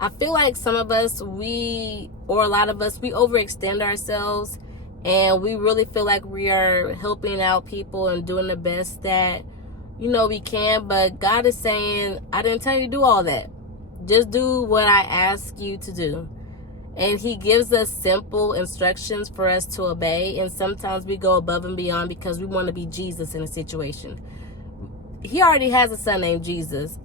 I feel like some of us, or a lot of us, we overextend ourselves, and we really feel like we are helping out people and doing the best that, we can. But God is saying, I didn't tell you to do all that. Just do what I ask you to do. And he gives us simple instructions for us to obey. And sometimes we go above and beyond because we want to be Jesus in a situation. He already has a son named Jesus.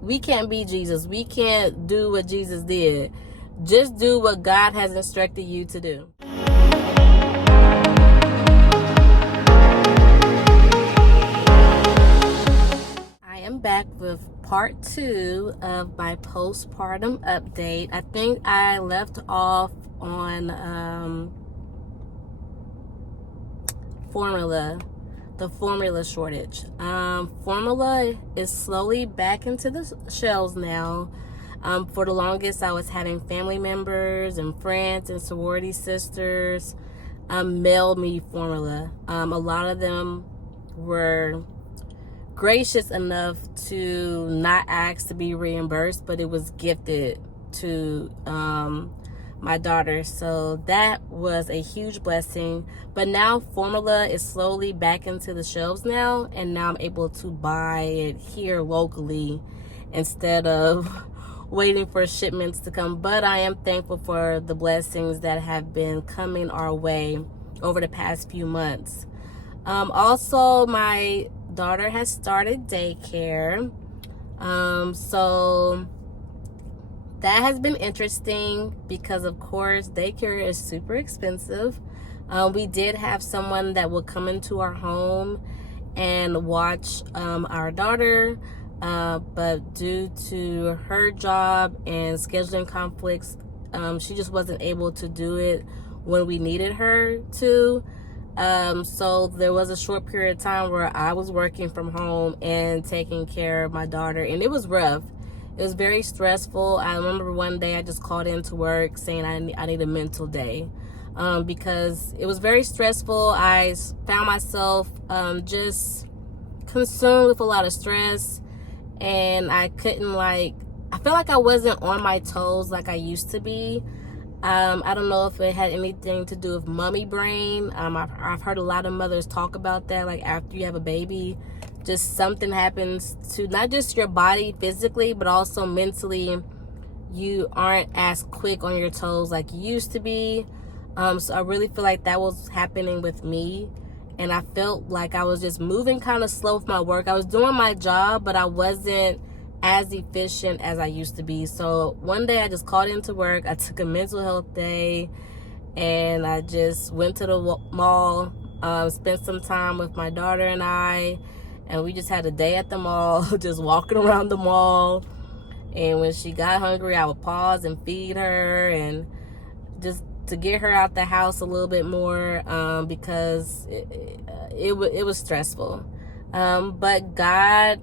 We can't be Jesus. We can't do what Jesus did. Just do what God has instructed you to do. I am back with part 2 of my postpartum update. I think I left off on the formula shortage. Formula is slowly back into the shelves now. For the longest, I was having family members and friends and sorority sisters mail me formula. A lot of them were gracious enough to not ask to be reimbursed, but it was gifted to my daughter, so that was a huge blessing. But now formula is slowly back into the shelves now, and now I'm able to buy it here locally instead of waiting for shipments to come. But I am thankful for the blessings that have been coming our way over the past few months. Also, my daughter has started daycare, so that has been interesting because, of course, daycare is super expensive. We did have someone that would come into our home and watch our daughter, but due to her job and scheduling conflicts, she just wasn't able to do it when we needed her to. So there was a short period of time where I was working from home and taking care of my daughter, and it was rough. It was very stressful. I remember one day I just called into work saying I need a mental day because it was very stressful. I found myself just consumed with a lot of stress, and I couldn't I felt like I wasn't on my toes like I used to be. I don't know if it had anything to do with mommy brain. I've heard a lot of mothers talk about that, like after you have a baby, just something happens to not just your body physically, but also mentally. You aren't as quick on your toes like you used to be. So I really feel like that was happening with me. And I felt like I was just moving kind of slow with my work. I was doing my job, but I wasn't as efficient as I used to be. So one day I just called into work. I took a mental health day, and I just went to the mall, spent some time with my daughter and we just had a day at the mall, just walking around the mall. And when she got hungry, I would pause and feed her, and just to get her out the house a little bit more, because it was stressful. But God,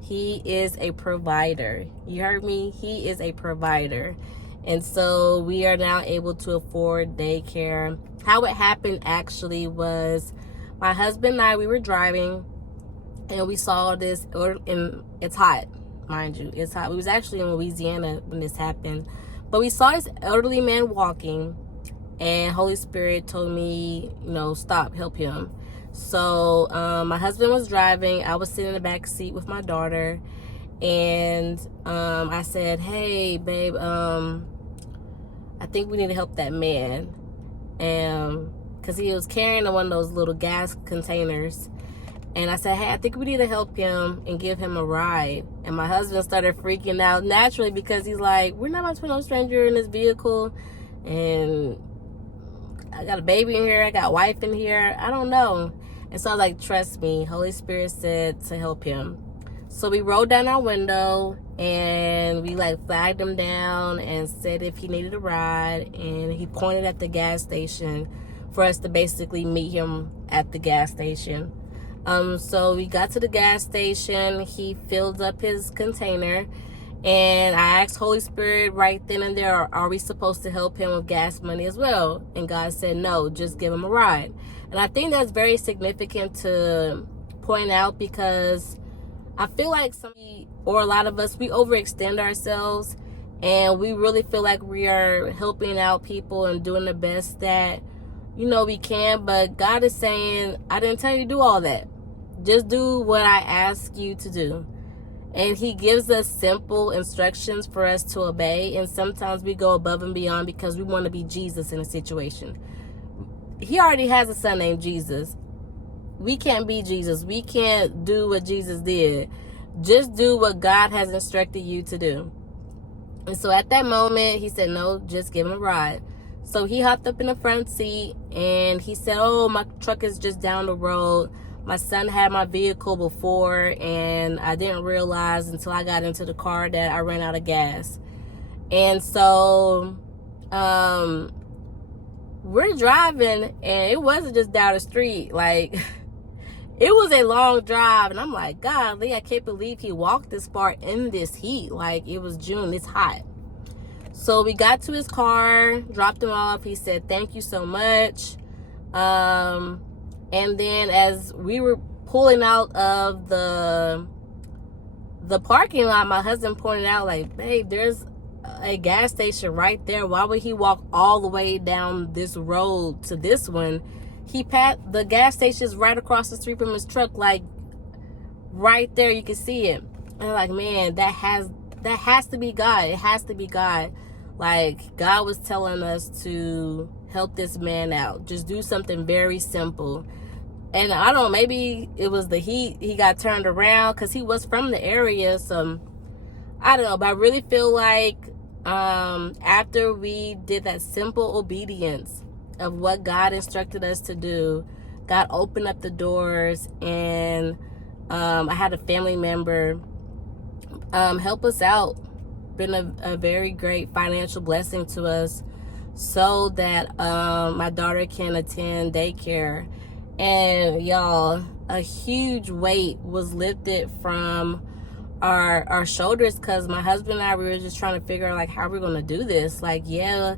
He is a provider. You heard me? He is a provider. And so we are now able to afford daycare. How it happened actually was my husband and I, we were driving, and we saw this, and it's hot, mind you, it's hot. We was actually in Louisiana when this happened, but we saw this elderly man walking, and Holy Spirit told me, stop, help him. So my husband was driving, I was sitting in the back seat with my daughter, and I said, hey babe, I think we need to help that man, because he was carrying one of those little gas containers. And I said, hey, I think we need to help him and give him a ride. And my husband started freaking out naturally, because he's like, we're not about to put no stranger in this vehicle. And I got a baby in here. I got a wife in here. I don't know. And so I was like, trust me. Holy Spirit said to help him. So we rolled down our window, and we flagged him down and said if he needed a ride. And he pointed at the gas station for us to basically meet him at the gas station. So we got to the gas station. He filled up his container, and I asked Holy Spirit right then and there, are we supposed to help him with gas money as well? And God said, no, just give him a ride. And I think that's very significant to point out, because I feel like a lot of us, we overextend ourselves, And we really feel like we are helping out people and doing the best that, we can. But God is saying, I didn't tell you to do all that. Just do what I ask you to do. And he gives us simple instructions for us to obey. And sometimes we go above and beyond because we want to be Jesus in a situation. He already has a son named Jesus. We can't be Jesus. We can't do what Jesus did. Just do what God has instructed you to do. And so at that moment, he said, no, just give him a ride. So he hopped up in the front seat and he said, oh, my truck is just down the road. My son had my vehicle before and I didn't realize until I got into the car that I ran out of gas. And so we're driving and it wasn't just down the street. Like, it was a long drive. And I'm like, golly, I can't believe he walked this far in this heat. Like, it was June. It's hot. So we got to his car, dropped him off. He said, thank you so much. And then as we were pulling out of the parking lot, my husband pointed out, like, babe, there's a gas station right there. Why would he walk all the way down this road to this one? The gas station's right across the street from his truck, like right there. You can see it. And I'm like, man, that has to be God. It has to be God. Like, God was telling us to help this man out. Just do something very simple. And I don't know, maybe it was the heat. He got turned around because he was from the area. So I don't know, but I really feel like after we did that simple obedience of what God instructed us to do, God opened up the doors. And I had a family member help us out. Been a very great financial blessing to us so that my daughter can attend daycare. And y'all, a huge weight was lifted from our shoulders because my husband and I, we were just trying to figure out, like, how we're going to do this. Like, yeah,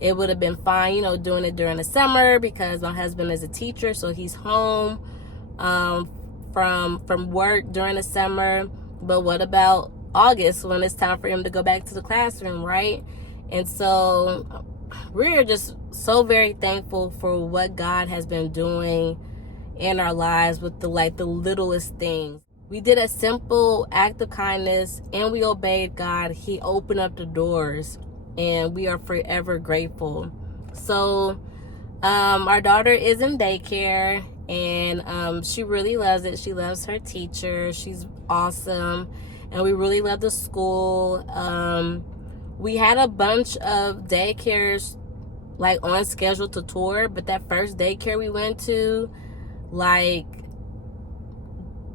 it would have been fine, doing it during the summer because my husband is a teacher, so he's home from work during the summer. But what about August when it's time for him to go back to the classroom, right? And so we're just so very thankful for what God has been doing in our lives with the littlest things. We did a simple act of kindness and we obeyed God. He opened up the doors and we are forever grateful. So our daughter is in daycare and she really loves it. She loves her teacher. She's awesome. And we really love the school. We had a bunch of daycares like on schedule to tour, but that first daycare we went to, like,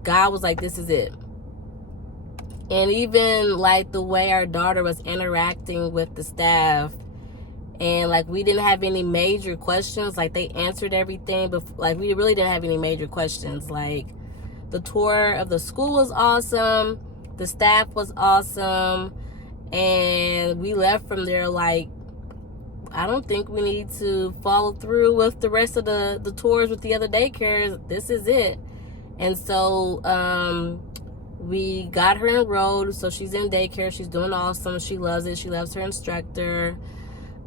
God was like, this is it. And even like the way our daughter was interacting with the staff, and like we didn't have any major questions. Like, they answered everything, but like we really didn't have any major questions. Like, the tour of the school was awesome, the staff was awesome, and we left from there like, I don't think we need to follow through with the rest of the tours with the other daycares. This is it. And so we got her enrolled. So she's in daycare. She's doing awesome. She loves it. She loves her instructor.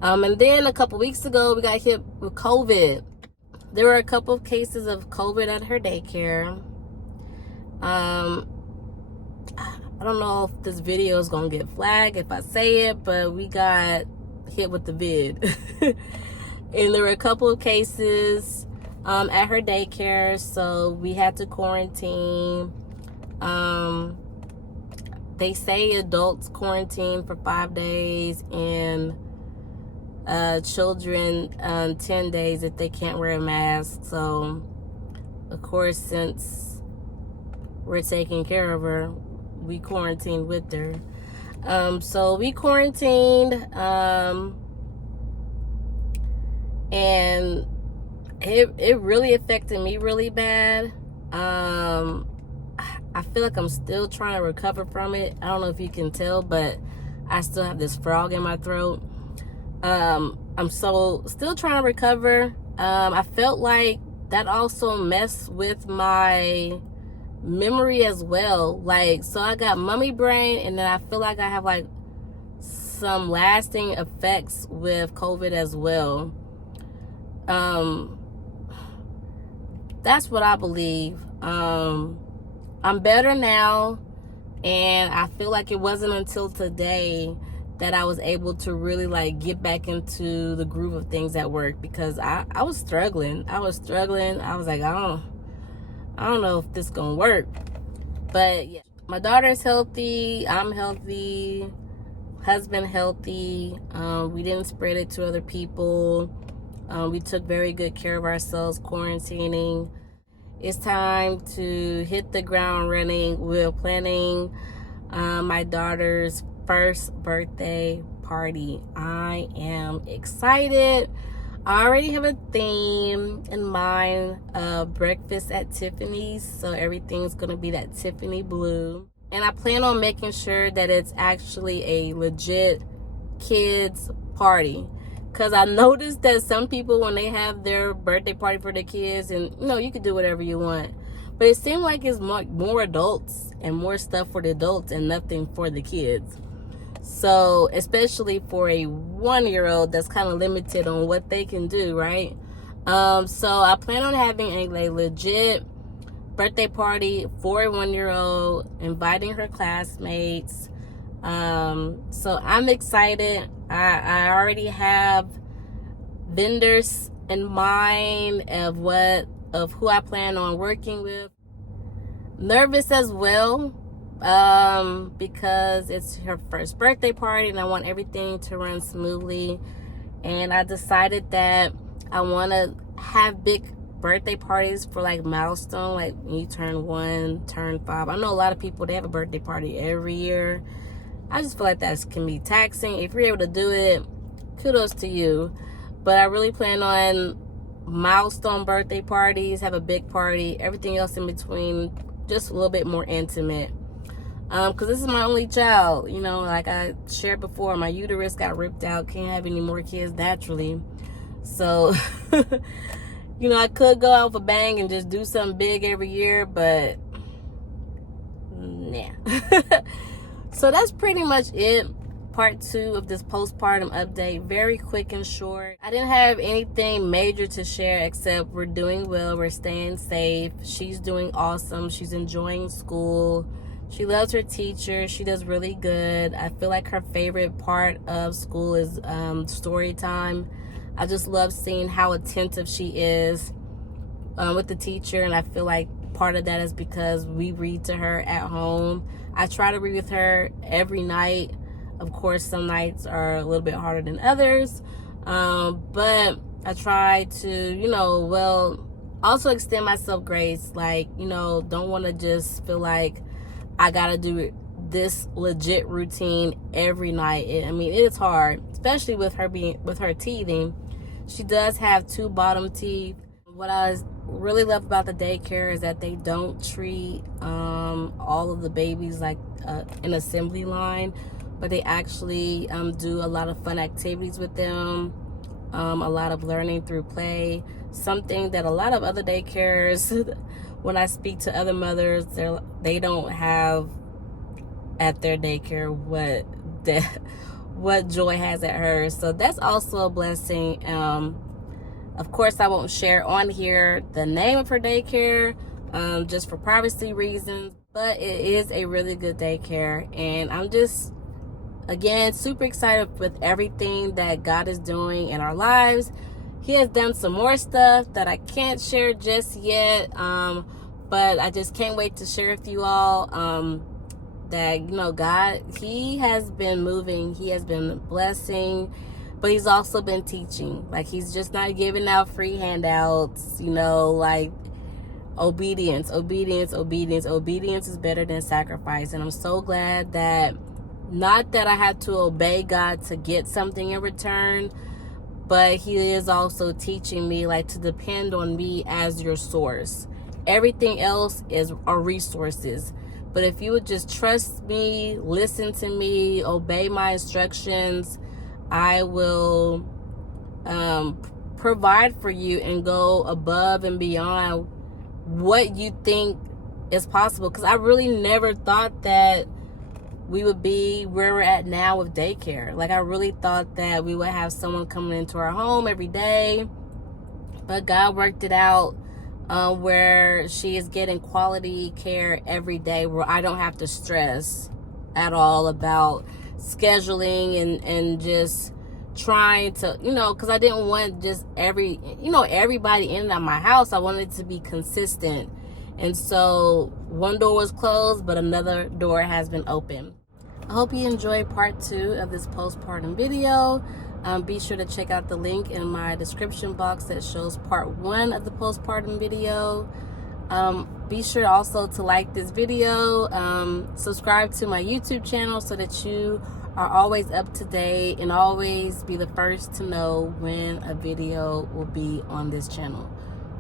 And then a couple weeks ago, we got hit with COVID. There were a couple of cases of COVID at her daycare. I don't know if this video is going to get flagged if I say it, but we got hit with the vid. And there were a couple of cases at her daycare, so we had to quarantine. They say adults quarantine for 5 days and children 10 days if they can't wear a mask. So of course, since we're taking care of her, we quarantined with her. So we quarantined, and it really affected me really bad. I feel like I'm still trying to recover from it. I don't know if you can tell, but I still have this frog in my throat. I'm still trying to recover. I felt like that also messed with my memory as well. Like, so I got mummy brain, and then I feel like I have like some lasting effects with COVID as well. That's what I believe. I'm better now, and I feel like it wasn't until today that I was able to really like get back into the groove of things at work, because I was struggling. I was like, I don't know if this gonna work. But yeah, my daughter's healthy, I'm healthy, husband healthy. We didn't spread it to other people. We took very good care of ourselves quarantining. It's time to hit the ground running. We're planning my daughter's first birthday party. I am excited. I already have a theme in mind, breakfast at Tiffany's. So everything's going to be that Tiffany blue. And I plan on making sure that it's actually a legit kids party. Because I noticed that some people, when they have their birthday party for their kids, and you can do whatever you want, but it seemed like it's more adults and more stuff for the adults and nothing for the kids. So especially for a 1-year-old, that's kind of limited on what they can do, right? So I plan on having a legit birthday party for a 1-year-old, inviting her classmates. So I'm excited. I already have vendors in mind of who I plan on working with. Nervous as well, because it's her first birthday party and I want everything to run smoothly. And I decided that I want to have big birthday parties for like Milestone, like when you turn 1, turn 5. I know a lot of people, they have a birthday party every year. I just feel like that can be taxing. If you're able to do it, kudos to you. But I really plan on Milestone birthday parties, have a big party, everything else in between, just a little bit more intimate. Because this is my only child. Like I shared before, my uterus got ripped out, can't have any more kids naturally. So, I could go out with a bang and just do something big every year, but yeah. So that's pretty much it. Part 2 of this postpartum update. Very quick and short. I didn't have anything major to share except we're doing well. We're staying safe. She's doing awesome. She's enjoying school. She loves her teacher. She does really good. I feel like her favorite part of school is Storytime. I just love seeing how attentive she is with the teacher, and I feel like part of that is because we read to her at home. I try to read with her every night. Of course, some nights are a little bit harder than others, but I try to, also extend myself grace. Like, don't want to just feel like I gotta do this legit routine every night. It is hard, especially with her teething. She does have 2 bottom teeth. What I really love about the daycare is that they don't treat all of the babies like an assembly line, but they actually do a lot of fun activities with them, a lot of learning through play, something that a lot of other daycares, when I speak to other mothers, they don't have at their daycare what Joy has at hers. So that's also a blessing. Of course, I won't share on here the name of her daycare, just for privacy reasons, but it is a really good daycare, and I'm just, again, super excited with everything that God is doing in our lives. He has done some more stuff that I can't share just yet, but I just can't wait to share with you all that, God, He has been moving. He has been blessing, but He's also been teaching. Like, He's just not giving out free handouts, like obedience is better than sacrifice. And I'm so glad that, not that I had to obey God to get something in return, but He is also teaching me, like, to depend on me as your source. Everything else are resources. But if you would just trust me, listen to me, obey my instructions, I will provide for you and go above and beyond what you think is possible. Because I really never thought that we would be where we're at now with daycare. Like, I really thought that we would have someone coming into our home every day, but God worked it out where she is getting quality care every day, where I don't have to stress at all about scheduling and just trying to, because I didn't want just everybody in and out my house. I wanted it to be consistent. And so one door was closed, but another door has been open. I hope you enjoyed part 2 of this postpartum video. Be sure to check out the link in my description box that shows part 1 of the postpartum video. Be sure also to like this video, subscribe to my YouTube channel so that you are always up to date and always be the first to know when a video will be on this channel,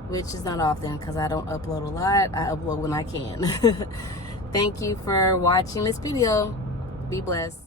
which is not often because I don't upload a lot. I upload when I can. Thank you for watching this video. Be blessed.